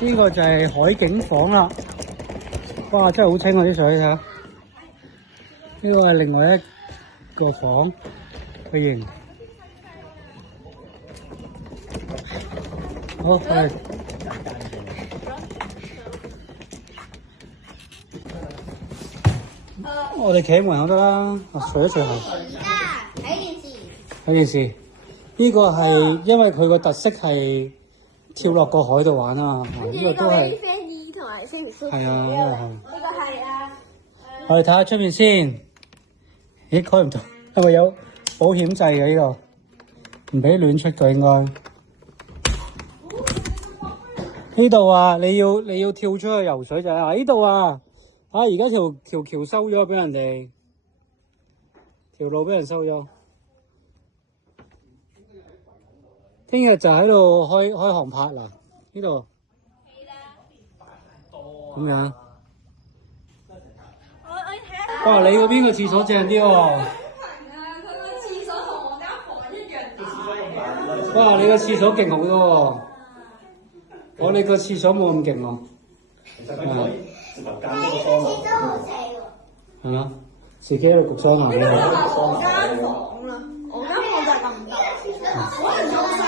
呢個就係海景房啦。哇，真係好清啊啲水，睇下。呢個係另外一個房嘅型。好，係。我哋企喺門口得啦，水一最後。睇電視。睇電視。呢個係因為佢個特色係跳落個海度玩啊。呢個都係。同埋舒唔舒服？係啊，呢個係。呢個係啊。我哋睇下出面先。咦，開唔到？係咪有保險掣嘅呢個？唔俾亂出嘅應該。呢度啊，你要跳出去游水就係啊！呢度啊，而家條橋收咗俾人哋，條路俾人收咗。聽日就喺度開航拍啦，呢度。咁樣。哇！你嗰邊個廁所正啲喎。佢個廁所同我間房一樣大。哇！你個廁所勁好多喎。我哋個廁所冇咁勁喎。其實佢可以直頭間嗰個桑拿。都好細喎。係嘛？自己喺度焗桑拿。我間房啦，我間房就係咁大。